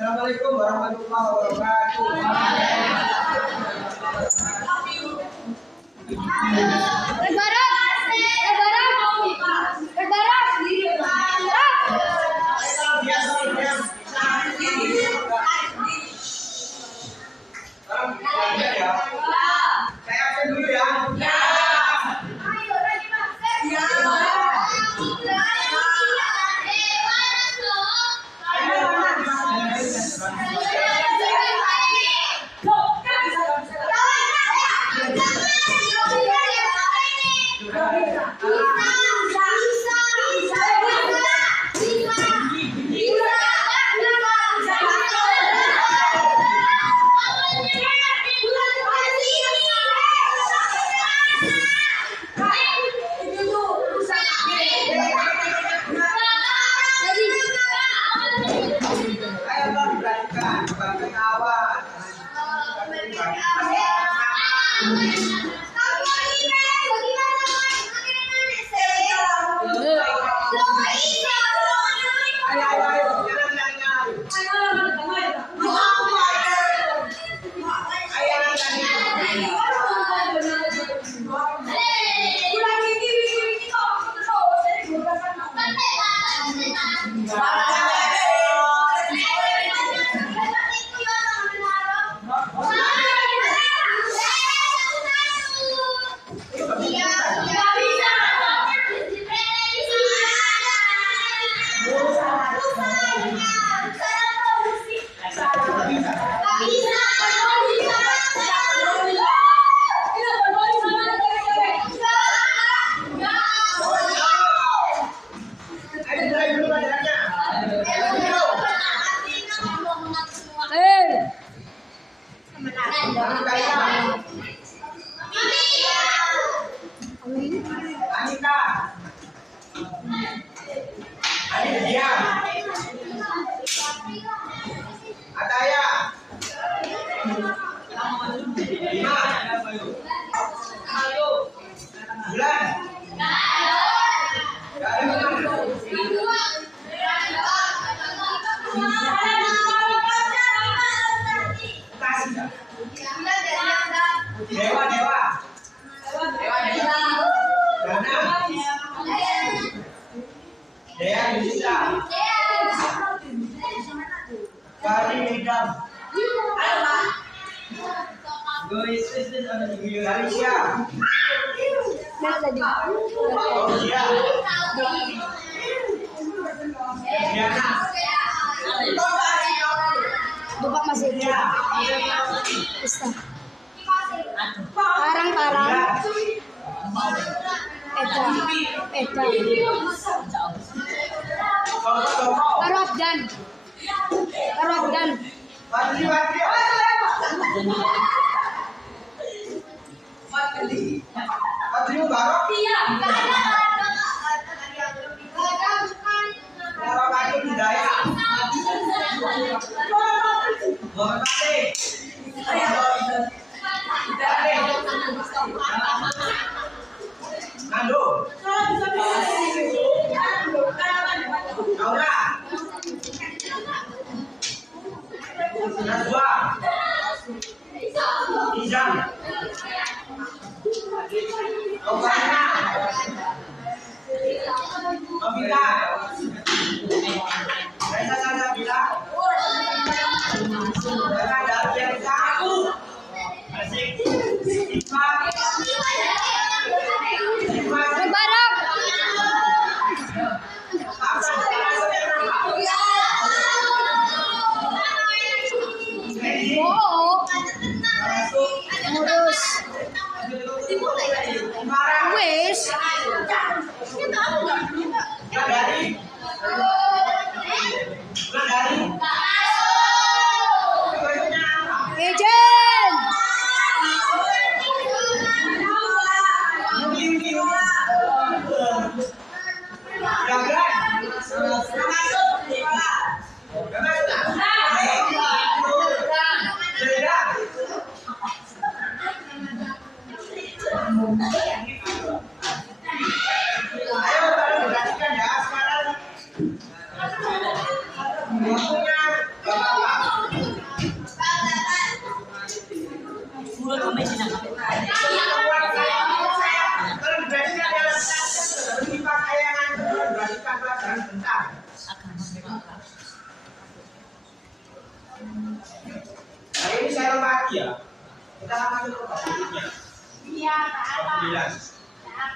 Assalamualaikum warahmatullahi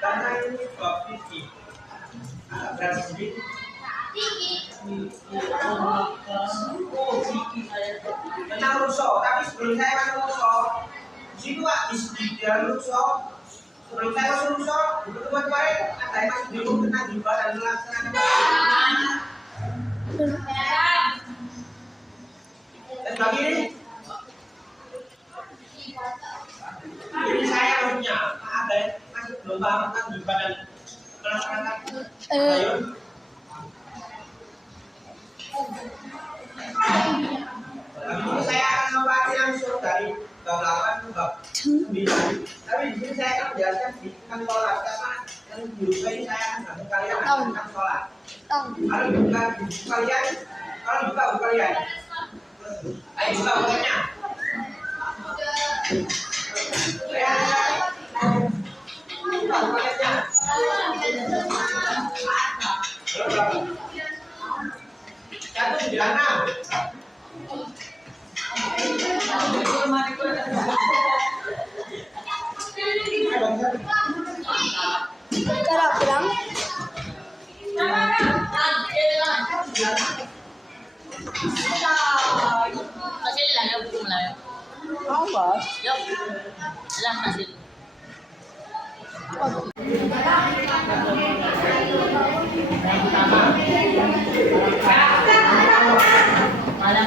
Karena ini bab fikih. Berat sedikit. Tentang ruso, tapi sebelum saya masuk ruso, situ Pak di dalam ruso. Sebelum saya masuk ruso, pertemuan kemarin ada yang masih bingung tentang jiwa dan melaksanakan. Dan bagi ini saya maksudnya ada yang masih belum paham tentang jiwa dan melaksanakan. Ayo. Ini saya akan membahas langsung dari bab 8 ke bab 9. Tapi di sini saya akan menjelaskan tentang sholat karena yang diusaha ini saya akan bantu kalian tentang sholat. Kalau buka buku kalian, kalau buka buku kalian, ayo buka bukunya. Buka bukunya. Satu sembilan enam. Cara bilang masih lah ya buku lah ya. mau bos. Yuk, lah masih. Yang pertama, malam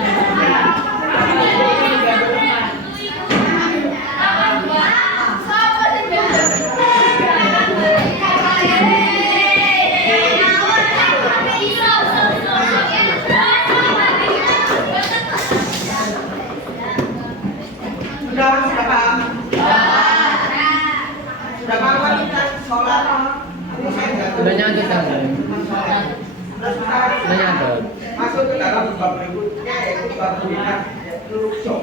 Sudah paham? Sudah paham kan tentang sholat? Sudah nyantut kan? Sudah nyantut. Masuk ke dalam bab berikutnya yaitu bab melihat ruso.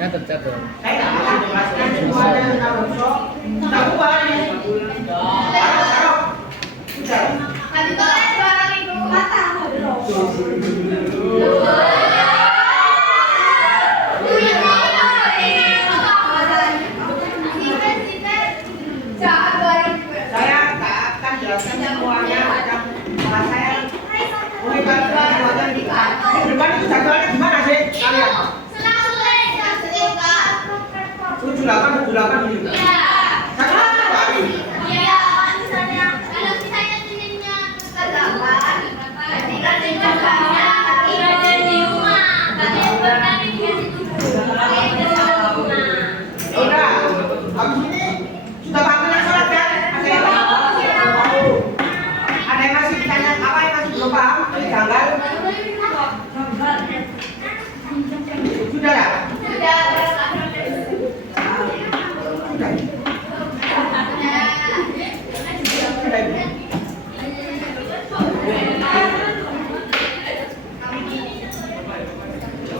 Nyantut. Saya tidak akan menjelaskan semuanya tentang ruso. Tidak ubah nih. Sudah. Saya tak akan jelaskan semuanya tentang saya mungkin kalian di depan itu jadwalnya gimana sih kalian? 78 gitu. Satu kali. Udah, habis ini sudah paham sholat kan? Ada yang masih tanya apa yang masih belum paham? Janggal. Sudah ya?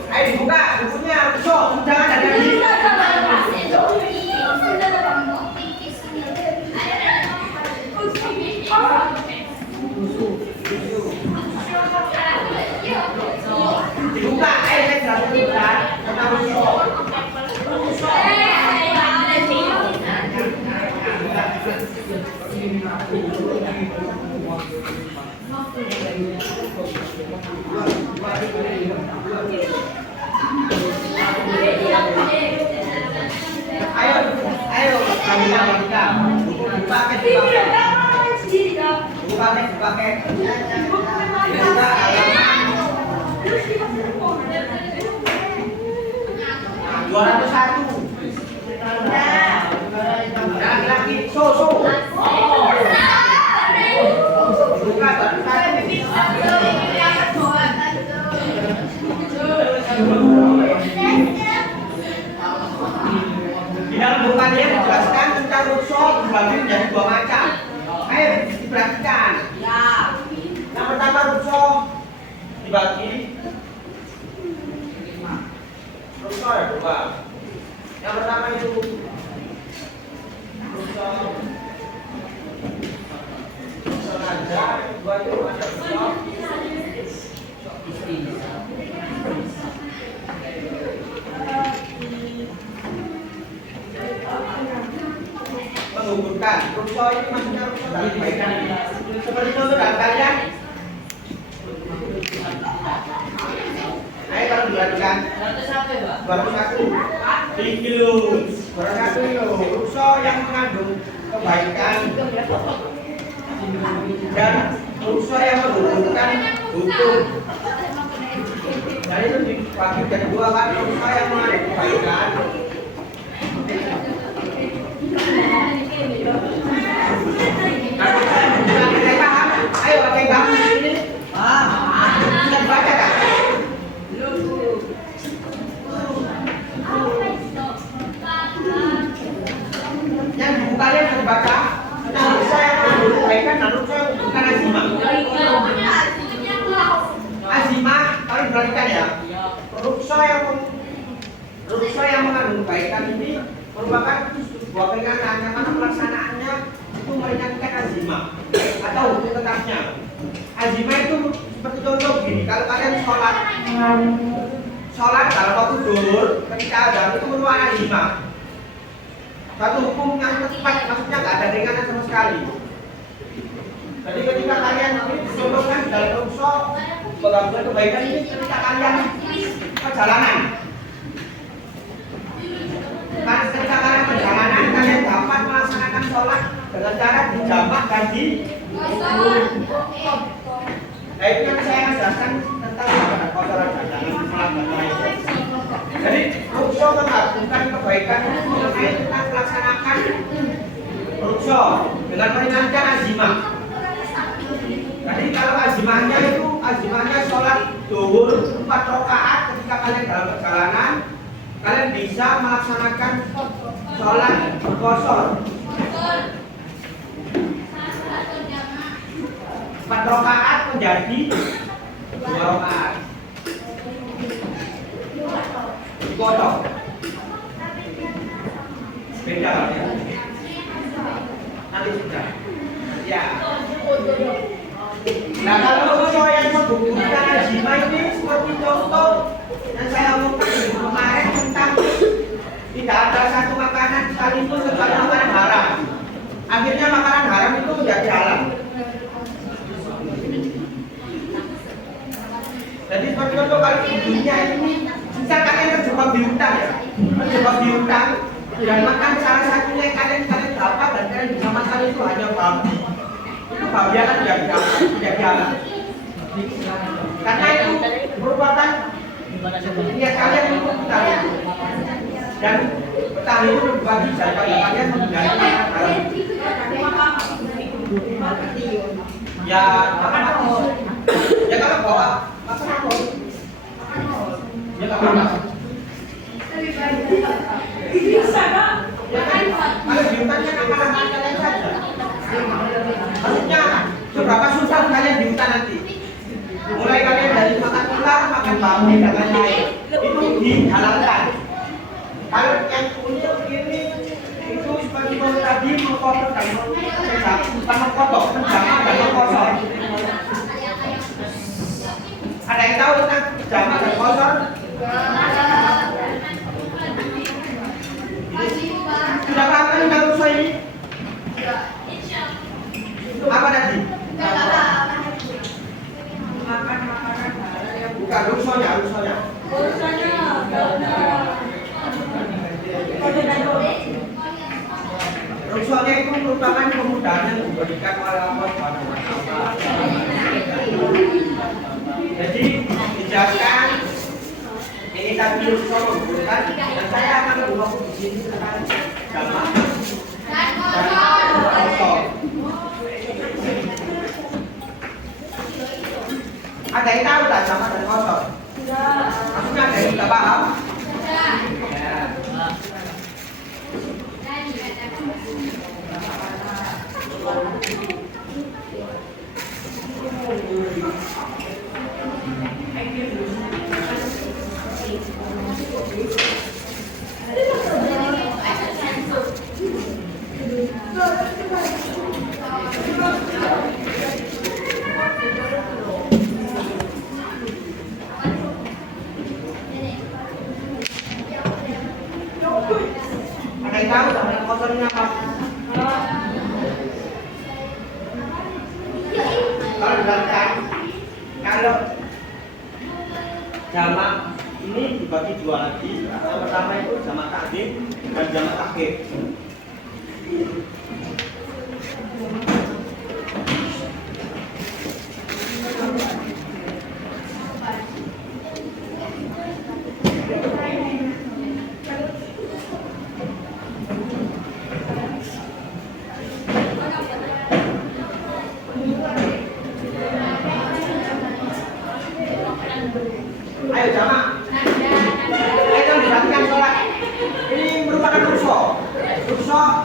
Ayo dibuka bukunya, jangan ada di sini. Dibuka, saya jelaskan juga tentang ruso. Ayo, kita pakai. Laki-laki, so. Di dalam bukannya dijelaskan tentang ruso dibagi menjadi 2 macam. Ayo diperhatikan. Yang pertama ruso dibagi ruso ada 2. Yang pertama itu ruso sengaja, yang kedua itu ada ruso menunggu menurunkan. Rukso ini maksudnya rukso dalam kebaikan ini. Seperti contoh dalam kalian. Ayo kalau dilanjutkan. 201. Tinggi lu. 201 itu rukso yang mengandung kebaikan dan rukso yang menurunkan hukum. Nah itu dibagi kedua kan rukso yang mengandung kebaikan. Ayo pakai bang ini. Kita baca kan? Yang buku kalian harus baca. Nah, saya menurut kebaikan dan rukso yang bukan azimah. Azimah, kalian perhatikan ya. Rukso yang mengandung kebaikan ini merupakan sebuah peringatan yang mana pelaksanaannya itu meringankan azimah atau hukum tetapnya. Azimah itu seperti contoh gini, kalau kalian sholat dalam waktu zuhur ketika azan itu merupakan azimah. Satu hukum yang tepat, maksudnya nggak ada ringanan sama sekali. Jadi ketika kalian disodorkan dalam rukso menggabungkan kebaikan ini ketika kalian perjalanan. Karena ketika kalian perjalanan, kalian dapat melaksanakan sholat dengan cara dijamak dan di. Nah itu yang saya jelaskan tentang kotoran jangan jadi rukso menggabungkan kebaikan itu kita melaksanakan rukso dengan meringankan azimah. Jadi kalau azimahnya sholat zuhur 4 rakaat ketika kalian dalam perjalanan, kalian bisa melaksanakan sholat qashar 4 rakaat menjadi 2 rakaat. Kodok. Beda ya. Nanti sudah. Ya. Nah kalau rukso yang menggugurkan azimah ini seperti contoh yang saya omongkan kemarin tentang tidak ada satu makanan sekalipun kecuali makanan haram. Akhirnya makanan haram itu menjadi halal. Jadi seperti contoh kalau di dunia ini misal kalian terjebak di hutan ya, terjebak di hutan dan makan salah satunya kalian dapat dan kalian bisa makan itu hanya babi. Itu babi akan jadi halal. Karena itu merupakan niat kalian untuk bertahan. Dan bertahan itu berbagi daripada kalian menghindari makanan haram. Ya makan mati. Ya kalau bawa makan apa? Ya nggak apa-apa. Bisa kan? Kalau di hutan kan akan kalian saja. Maksudnya seberapa susah kalian di hutan nanti? Mulai kalian dari makan ular, makan babi dan lain-lain itu dihalalkan. Kalau yang unik ini itu seperti tadi mengkotor dan bukan mengkotor, menjamak dan mengkosor. Ada yang tahu tentang jamak dan kosor? Sudah paham kan tentang rukso ini? Apa tadi? Bukan ruksonya. Ruksonya itu merupakan kemudahan yang diberikan oleh Allah Subhanahu wa Ta'ala. Jadi dijelaskan ini tadi rukso menggugurkan dan saya akan berfokus di sini tentang jamak dan kosor. Ada yang tahu tak jamak dan kosor? Maksudnya ada yang tidak paham? Ya. Ada yang tahu sama yang kotornya apa? dibagi dua lagi. Yang pertama itu jamak takdim dan jamak takhir. Ayo jamak. Ayo diperhatikan sholat. Ini merupakan rukshoh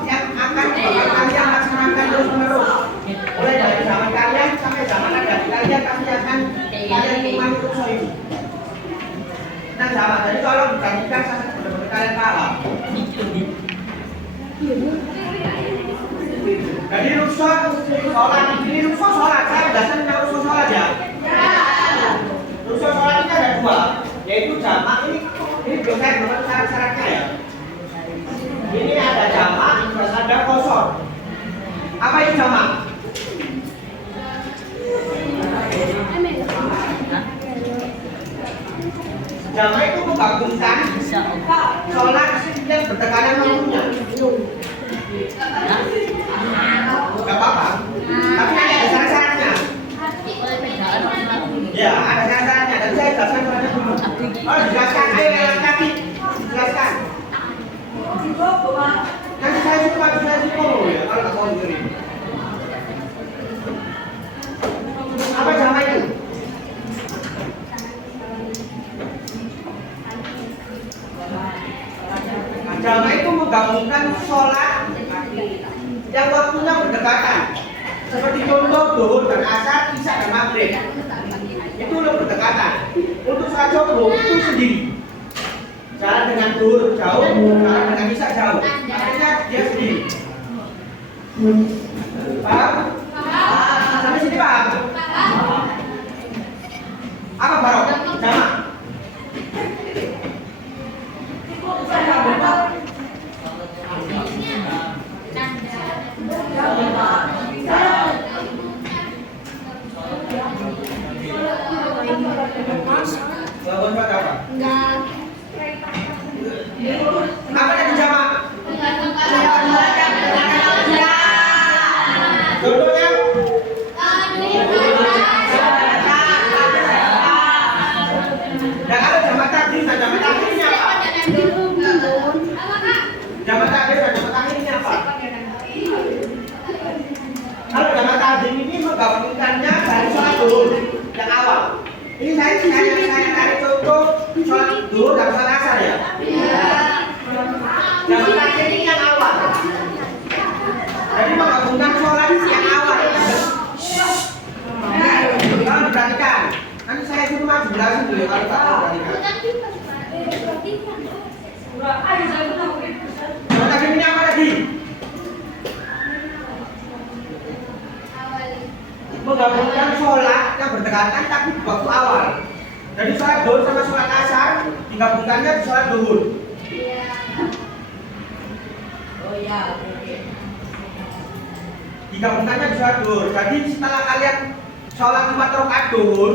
yang akan kalian laksanakan terus menerus. Mulai dari zaman kalian sampai zaman adik kalian kalian imani rukshoh ini. Nah jamak. Jadi kalau dibandingkan sampai benar-benar kalian paham. Jadi rukshoh sholat ini rukshoh sholat. Saya jelaskan tentang rukshoh sholat ya. Rukshoh sholat ini ada dua, yaitu jamak ini belum syarat-syaratnya ya. Ini ada jamak dan ada qasar. Apa itu jamak? Jamak itu menggabungkan sholat yang berdekatan waktunya. Gak apa-apa, tapi ada syarat-syaratnya. Ya, ada syarat-syaratnya. Dan saya jelaskan syaratnya dulu. Oh, jelaskan. Ayo yang kaki, jelaskan. Nanti saya suka ya, kalau tak mau diberi. Apa jamak itu? Jamak itu menggabungkan sholat yang waktunya berdekatan. Seperti contoh zuhur dan asar, isya dan maghrib. Itu lebih berdekatan. Untuk sholat zuhur itu sendiri. Jalan dengan zuhur jauh, jalan dengan isya jauh. Artinya dia sendiri. Paham? Sampai sini paham? Apa barok? Jamak. Enggak. Apa yang jamak? Contohnya? Dan ada jamak takdim dan jamak takhirnya apa? Jamak takdim dan jamak takhirnya apa? Kalau jamak takdim ini menggabungkannya dari sholat zuhur yang awal. Ini saya tarik contoh sholat zuhur dan sholat asar ya. Jamak takhir ini yang awal. Jadi menggabungkan sholat yang awal. Kalau diperhatikan, nanti saya cuma jelasin dulu kalau tak perhatikan. Jamak takhir ini apa lagi? Menggabungkan sholat yang berdekatan tapi di waktu awal. Jadi sholat zuhur sama sholat asar digabungkannya di sholat zuhur. Oh ya. Digabungkannya di sholat zuhur. Jadi setelah kalian sholat 4 rakaat zuhur,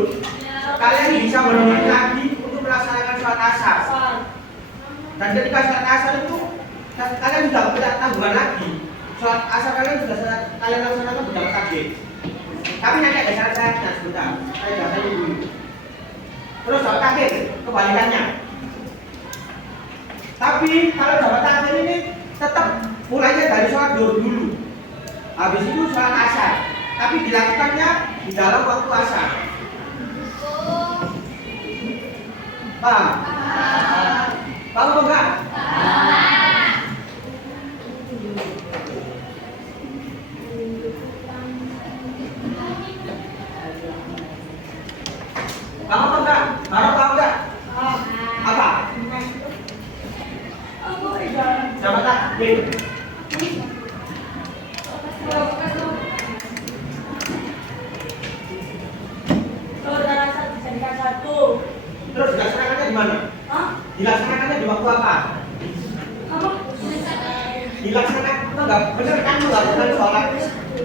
kalian bisa berulang lagi untuk melaksanakan sholat asar. Dan ketika sholat asar itu kalian sudah tidak tanggungan lagi. Sholat asar kalian sudah kalian laksanakan berjamak takdim. Tapi nanti ada syarat-syaratnya sebentar. Saya jelasin dulu. Terus jamak takhir kebalikannya. Tapi kalau jamak takhir ini tetap mulainya dari sholat zuhur dulu. Habis itu sholat asar. Tapi dilakukannya di dalam waktu asar. Paham? Paham atau enggak? Paham atau enggak? Harap paham enggak? Apa? Jamak takdim. Terus dilaksanakannya di mana? Dilaksanakannya di waktu apa? Dilaksanakan enggak benar kan melakukan sholat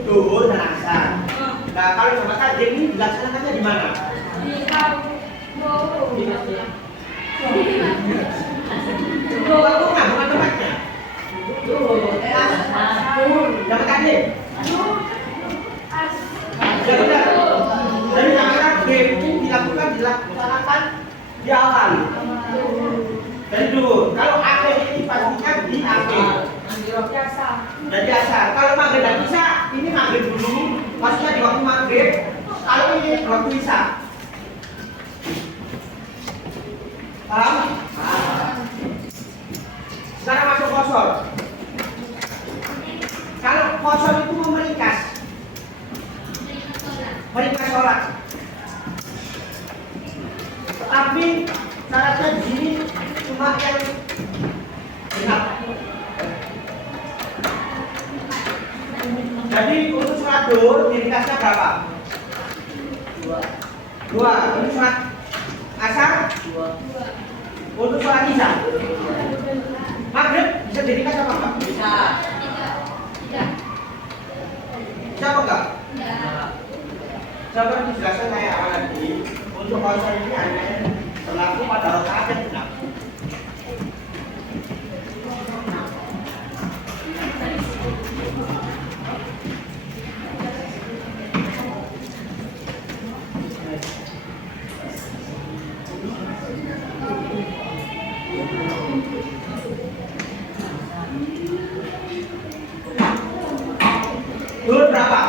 zuhur dan asar. Nah kalau jamak takdim ini dilaksanakannya di mana? Aku nggak bukan tempatnya. Dapat tadi. Jadi jangan game ini dilaksanakan di awal. Jadi dulu, kalau akhir ini pastikan di akhir. Dan biasa. Kalau maghrib dan isya, ini maghrib dulu, maksudnya di waktu maghrib. Kalau ini waktu isya. Paham? Sekarang masuk kosor. Kalau kosor itu meringkas sholat. Tapi syaratnya di sini cuma yang genap. Jadi untuk sholat duhur diringkasnya berapa? 2. Untuk sholat asar? 2. Untuk sholat isya? Maghrib bisa diringkas apa enggak? Bisa. Bisa apa enggak? Coba dijelaskan saya awal lagi. Untuk kosor ini hanya berlaku pada rakaat yang genap. Dulu berapa?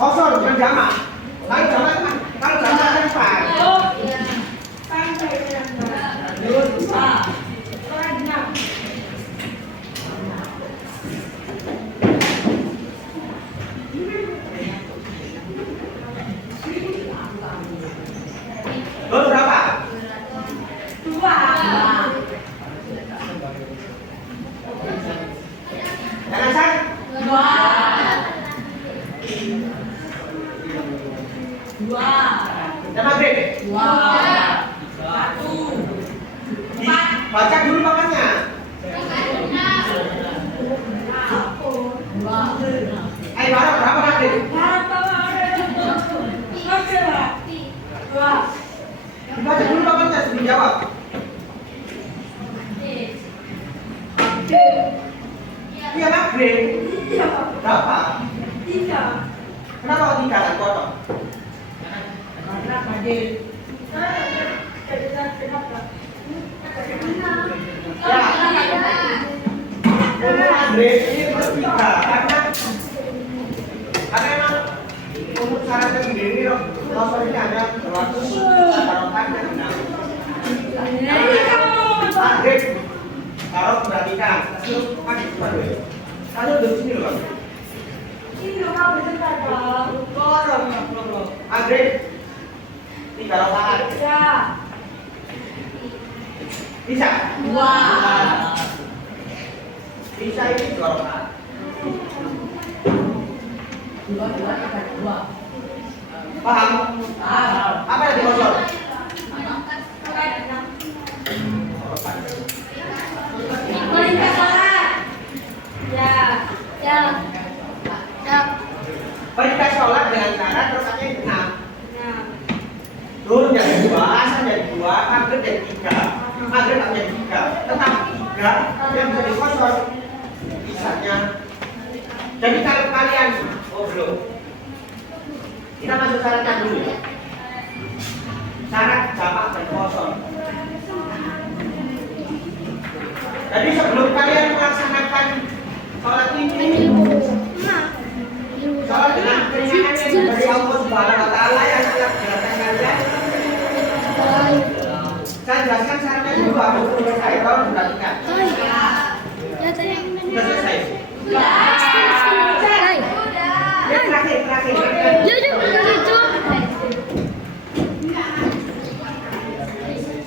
Kosor bukan jamak. Kalau jamak kan empat. Dulu berapa? 2. Dan asar? 2. Dan maghrib? 2. 1. Baca dulu makanya. 2. Ayo berapa maghrib? 2. Dibaca dulu makanya sebelum jawab. Iya maghrib. Berapa? 3. Kenapa 3 dan potong? Karena maghrib. Ya. Untuk maghrib ini 3 karena memang untuk syaratnya sendiri kosor ini hanya berlaku barokah dan genap. Maghrib kalau perhatikan, kalau di sini loh. Maghrib 3 rakaat. Bisa? 2. Bisa ini 2 rakaat. 2. Paham? Apa yang dikosor? Perintah sholat dengan cara rakaatnya genap. Duhur jadi 2, asar jadi 2, maghrib jadi 3. Maghrib jadi 3. Tetap 3 yang bisa dikosor isanya. Jadi kalau kalian belum. Kita masuk syaratnya dulu. Syarat jamak dan kosor. Jadi sebelum kalian melaksanakan sholat ini, sholat dengan keringanan yang dari Allah Subhanahu Wa Taala yang telah dijelaskan kalian. Saya jelaskan syaratnya dulu baru selesai. Tolong perhatikan. Sudah selesai. Terakhir.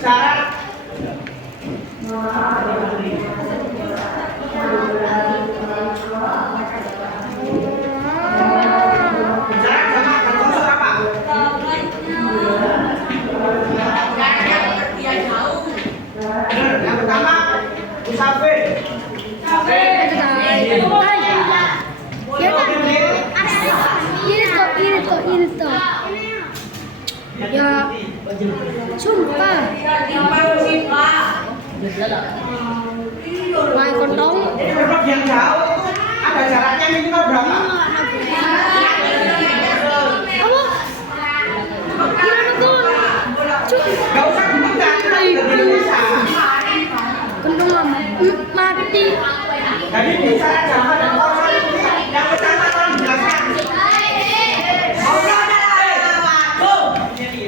Syarat yang pertama musafir. Ya. Sumpah. Main kontong. Jadi berpergian jauh itu ada jaraknya minimal berapa? Apa? Gimana tuh? Gak usah diminta, kita bisa. Kontong lama. Mati. Jadi bicara Jawa dan kosong ini yang pertama tolong jelaskan.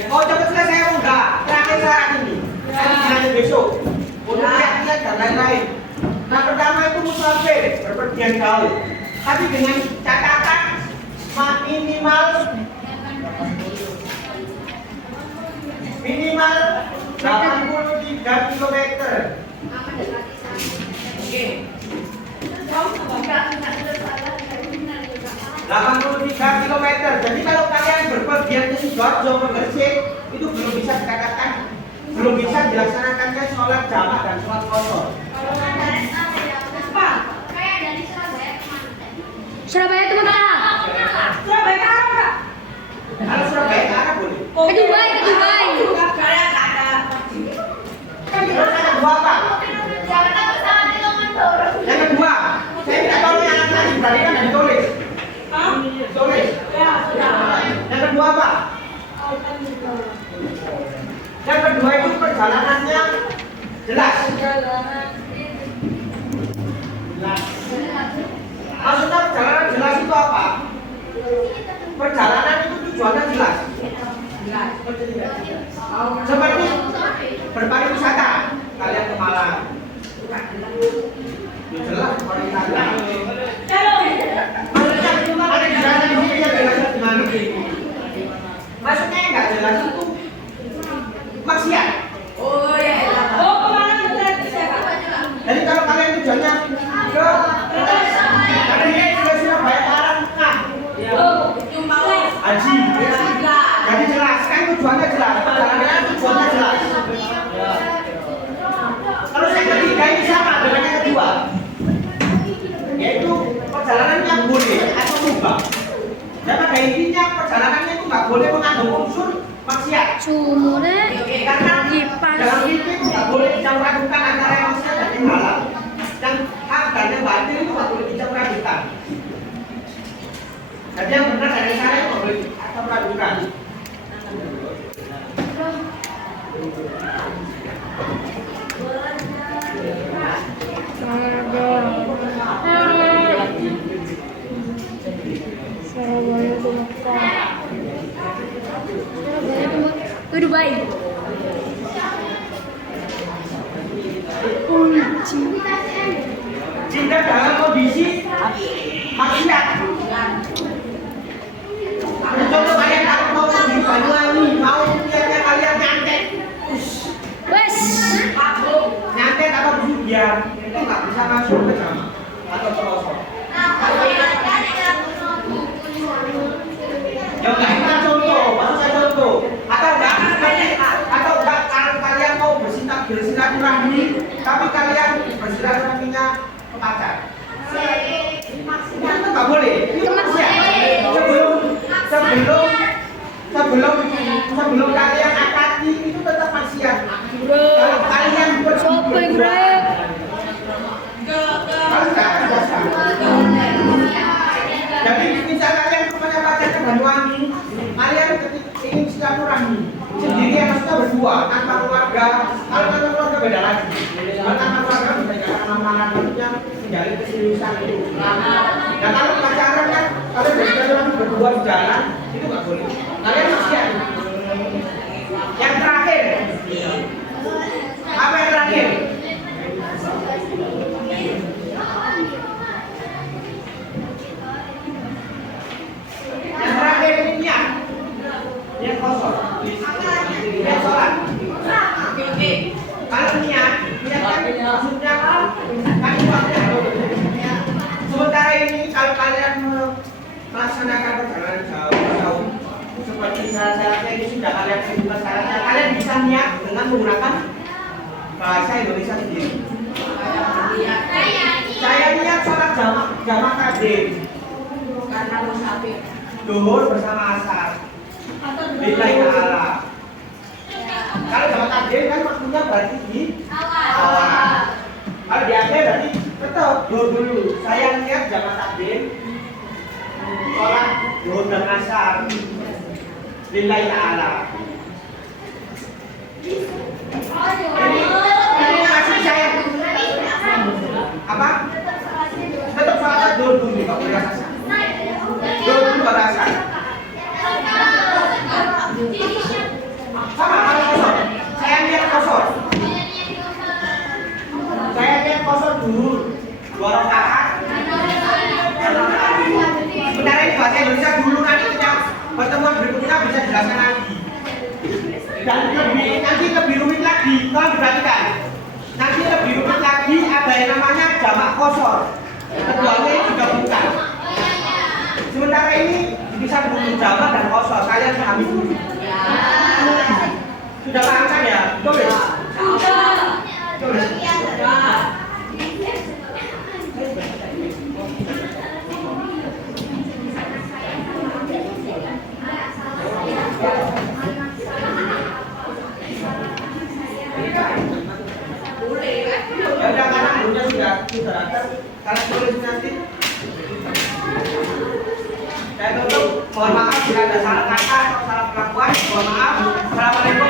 Mau cepat selesai atau enggak? Terakhir saat ini. Nanti besok. Untuk lihat-lihat dan lain-lain. Nah pertama itu musafir berpergian jauh. Tapi dengan catatan minimal 83 km. Oke. 83 km. Jadi kalau kalian berpergian ke Sidoarjo ke Gresik itu belum bisa dikatakan, belum bisa dilaksanakannya sholat jamaah dan sholat qashar. Surabaya itu mana? Surabaya ke arah nggak? Kalau Surabaya ke arah boleh. Ke Dubai, ke Dubai. Terus yang kedua apa? Yang kedua, saya minta tolong yang tadi berarti kan ada ditulis. Tulis. Yang kedua apa? Yang kedua itu perjalanannya jelas. Maksudnya perjalanan jelas itu apa? Perjalanan itu tujuannya jelas. Seperti berpariwisata, kalian ke Malang. Ya jelas pariwisata. Maksudnya ada di sana di sini jelasnya gimana? Maksudnya yang nggak jelas itu maksiat. Jadi kalau kalian tujuannya ke karena ini sudah Surabaya ke arah Mekah, haji. Jadi jelas kan tujuannya jelas, perjalanan tujuannya jelas. Terus yang ketiga ini sama dengan yang kedua, yaitu perjalanannya boleh atau mubah. Dan pada intinya perjalanannya itu nggak boleh mengandung unsur maksiat. Sumurnya Karena kipas. dalam itu nggak boleh dicampur adukan antara yang maksiat dan yang halal. Dan hak dan yang batil itu nggak boleh dicampur adukan. Jadi yang benar dan yang salah itu nggak boleh dicampur adukan. Surabaya itu Mekah. Surabaya itu ke Dubai. Jika dalam kondisi maksiat, contoh kalian takut mau pergi Banyuwangi, mau niatnya kalian nyantet, Wes. nyantet atau bersugihan, itu nggak bisa masuk ke jamaah atau pelosok. Ya nggak kita contoh, maksud saya contoh, atau enggak kalau kalian mau bersilaturahmi, tapi kalian bersilaturahminya ke pacar. Itu nggak boleh. Itu maksiat. Sebelum kalian akadi itu tetap maksiat. Kalau kalian Shopping rek. jadi misal kalian punya pacar ke Banyuwangi, kalian ingin silaturahmi sendiri, maksudnya berdua tanpa keluarga. Kalau tanpa keluarga beda lagi. Kalau tanpa keluarga bisa dikatakan amanah, maksudnya menjalin keseriusan itu. Nah kalau pacaran kan kalian bersilaturahmi berdua di jalan itu nggak boleh. Kalian maksiat. Yang terakhir, apa yang terakhir? Yang terakhir ini niat. Niat kosong. Niat sholat. Kalau niat kan maksudnya kan waktunya. Sementara ini kalau kalian melaksanakan perjalanan jauh, seperti syarat-syaratnya ini sudah kalian sebutkan syaratnya, kalian bisa niat dengan menggunakan bahasa Indonesia sendiri. Saya niat sholat jamaah kadim karena musafir. Duhur bersama asar. Lillahi ta'ala. Kalau jamak takdim kan maksudnya berarti di awal. Kalau di akhir berarti tetap dulu. Saya lihat jamak takdim sholat zuhur dan asar lillahi ta'ala. Ini masih saya apa? Tetap sholat dulu nggak boleh asar. Dulu baru asar. Sama kalau kosor. Saya lihat kosor. Saya lihat kosor dulu. 2 rakaat. Sebenarnya ini bahasa Indonesia dulu, nanti ketika pertemuan berikutnya bisa dijelaskan lagi. Dan nanti lebih rumit lagi, kalau diperhatikan. Nanti lebih rumit lagi ada yang namanya jamak kosor. Keduanya ini juga bukan. Sementara ini bisa dihubung jamak dan kosor. Kalian pahami dulu. Sudah paham kan ya? Tulis. Tulis. Ya udah, karena gurunya sudah ada, kalian tulis nanti. Saya tutup, mohon maaf jika ada salah kata atau salah perlakuan, mohon maaf. Assalamualaikum.